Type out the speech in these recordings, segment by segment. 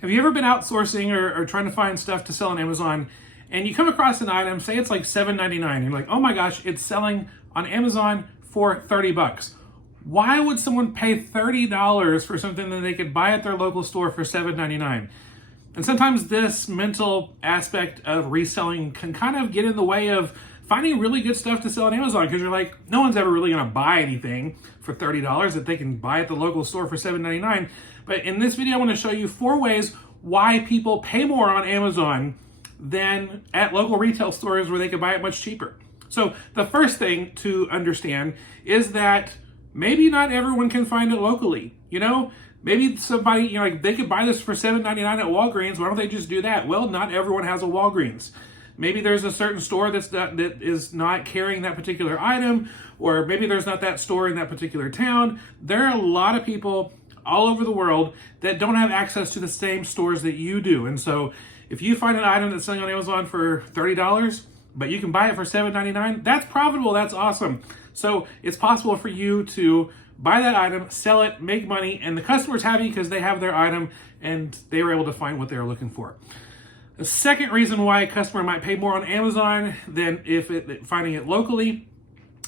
Have you ever been outsourcing or trying to find stuff to sell on Amazon, and you come across an item, say it's like $7.99, you're like, oh my gosh, it's selling on Amazon for 30 bucks. Why would someone pay $30 for something that they could buy at their local store for $7.99? And sometimes this mental aspect of reselling can kind of get in the way of finding really good stuff to sell on Amazon, because you're like, no one's ever really going to buy anything for $30 that they can buy at the local store for $7.99. But in this video, I want to show you 4 ways why people pay more on Amazon than at local retail stores where they could buy it much cheaper. So the first thing to understand is that maybe not everyone can find it locally. You know, maybe somebody, like they could buy this for $7.99 at Walgreens. Why don't they just do that? Well, not everyone has a Walgreens. Maybe there's a certain store that is not carrying that particular item, or maybe there's not that store in that particular town. There are a lot of people all over the world that don't have access to the same stores that you do. And so if you find an item that's selling on Amazon for $30, but you can buy it for $7.99, that's profitable, that's awesome. So it's possible for you to buy that item, sell it, make money, and the customer's happy because they have their item and they were able to find what they were looking for. The second reason why a customer might pay more on Amazon than finding it locally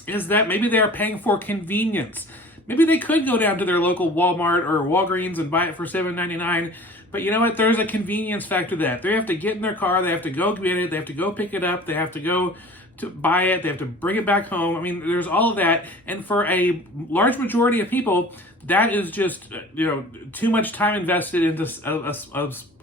is that maybe they are paying for convenience. Maybe they could go down to their local Walmart or Walgreens and buy it for $7.99, but you know what? There's a convenience factor to that. They have to get in their car, they have to go get it, they have to go pick it up, they have to go to buy it, they have to bring it back home. I mean, there's all of that, and for a large majority of people, that is just too much time invested into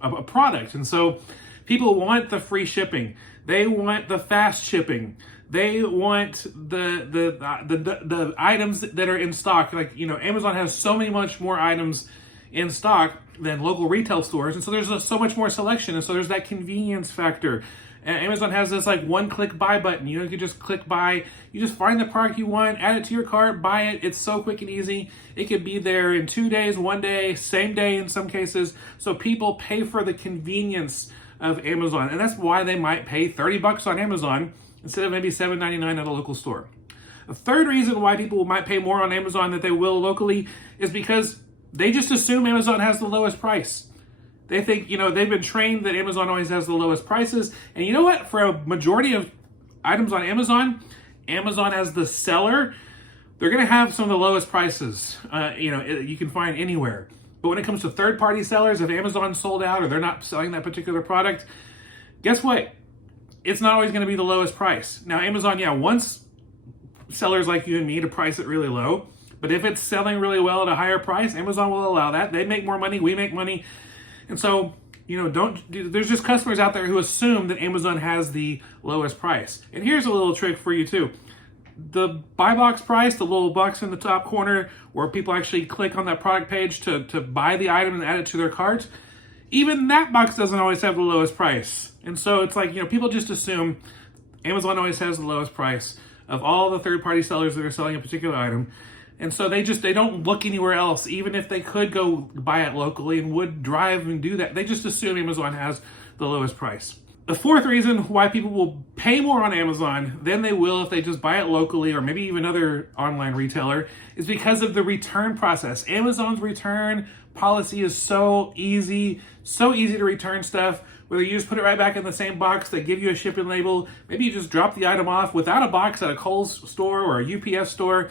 a product. And so people want the free shipping, they want the fast shipping, they want the items that are in stock. Like, Amazon has so much more items in stock than local retail stores, and so there's so much more selection, and so there's that convenience factor. And Amazon has this like one-click buy button. You can just click buy, you just find the product you want, add it to your cart, buy it. It's so quick and easy. It could be there in 2 days, 1 day, same day in some cases. So people pay for the convenience of Amazon, and that's why they might pay 30 bucks on Amazon instead of maybe $7.99 at a local store. The third reason why people might pay more on Amazon than they will locally is because they just assume Amazon has the lowest price. They think, they've been trained that Amazon always has the lowest prices. And you know what? For a majority of items on Amazon, Amazon as the seller, they're going to have some of the lowest prices, you can find anywhere. But when it comes to third-party sellers, if Amazon sold out or they're not selling that particular product, guess what? It's not always going to be the lowest price. Now, Amazon, wants sellers like you and me to price it really low. But if it's selling really well at a higher price, Amazon will allow that. They make more money, we make money. And so, there's just customers out there who assume that Amazon has the lowest price. And here's a little trick for you too. The buy box price, the little box in the top corner where people actually click on that product page to buy the item and add it to their cart, even that box doesn't always have the lowest price. And so it's like, people just assume Amazon always has the lowest price of all the third-party sellers that are selling a particular item. And so they don't look anywhere else, even if they could go buy it locally and would drive and do that. They just assume Amazon has the lowest price. The fourth reason why people will pay more on Amazon than they will if they just buy it locally or maybe even another online retailer is because of the return process. Amazon's return policy is so easy to return stuff. Whether you just put it right back in the same box, they give you a shipping label, maybe you just drop the item off without a box at a Kohl's store or a UPS store.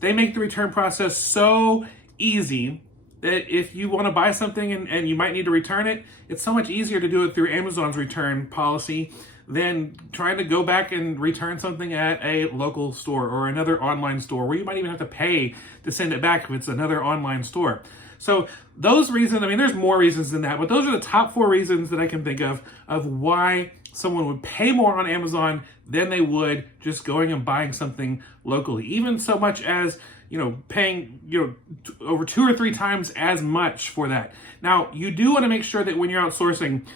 They make the return process so easy that if you want to buy something and you might need to return it, it's so much easier to do it through Amazon's return policy than trying to go back and return something at a local store or another online store where you might even have to pay to send it back if it's another online store. So those reasons, there's more reasons than that, but those are the top 4 reasons that I can think of why someone would pay more on Amazon than they would just going and buying something locally. Even so much as, paying, over 2 or 3 times as much for that. Now, you do want to make sure that when you're outsourcing,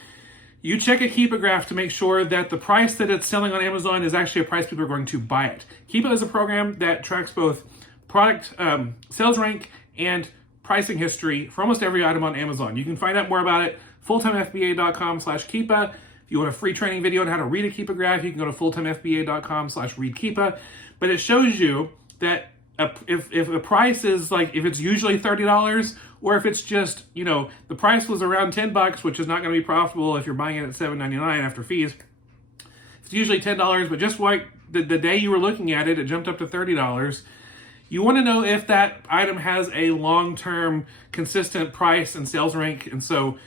you check a Keepa graph to make sure that the price that it's selling on Amazon is actually a price people are going to buy it. Keepa is a program that tracks both product sales rank and pricing history for almost every item on Amazon. You can find out more about it, fulltimefba.com/Keepa. If you want a free training video on how to read a Keepa graph, you can go to fulltimefba.com/readkeepa. But it shows you that if a price is like, if it's usually $30, or if it's just, you know, the price was around 10 bucks, which is not going to be profitable if you're buying it at $7.99 after fees. It's usually $10, but just like the day you were looking at it, it jumped up to $30. You want to know if that item has a long-term consistent price and sales rank, and so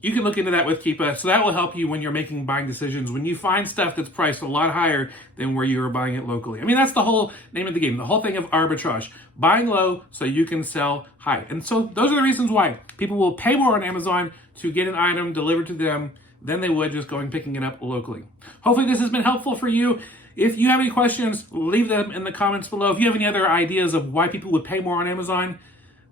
you can look into that with Keepa. So that will help you when you're making buying decisions, when you find stuff that's priced a lot higher than where you were buying it locally. I mean, that's the whole name of the game, the whole thing of arbitrage. Buying low so you can sell high. And so those are the reasons why people will pay more on Amazon to get an item delivered to them than they would just going picking it up locally. Hopefully this has been helpful for you. If you have any questions, leave them in the comments below. If you have any other ideas of why people would pay more on Amazon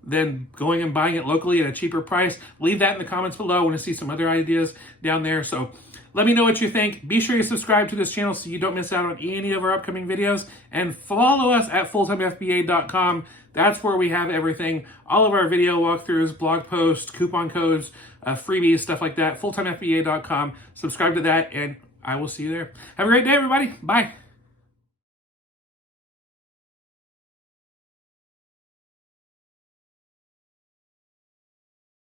than going and buying it locally at a cheaper price, leave that in the comments below. I want to see some other ideas down there. So let me know what you think. Be sure you subscribe to this channel so you don't miss out on any of our upcoming videos. And follow us at fulltimefba.com. That's where we have everything. All of our video walkthroughs, blog posts, coupon codes, freebies, stuff like that. fulltimefba.com. Subscribe to that, and I will see you there. Have a great day, everybody. Bye.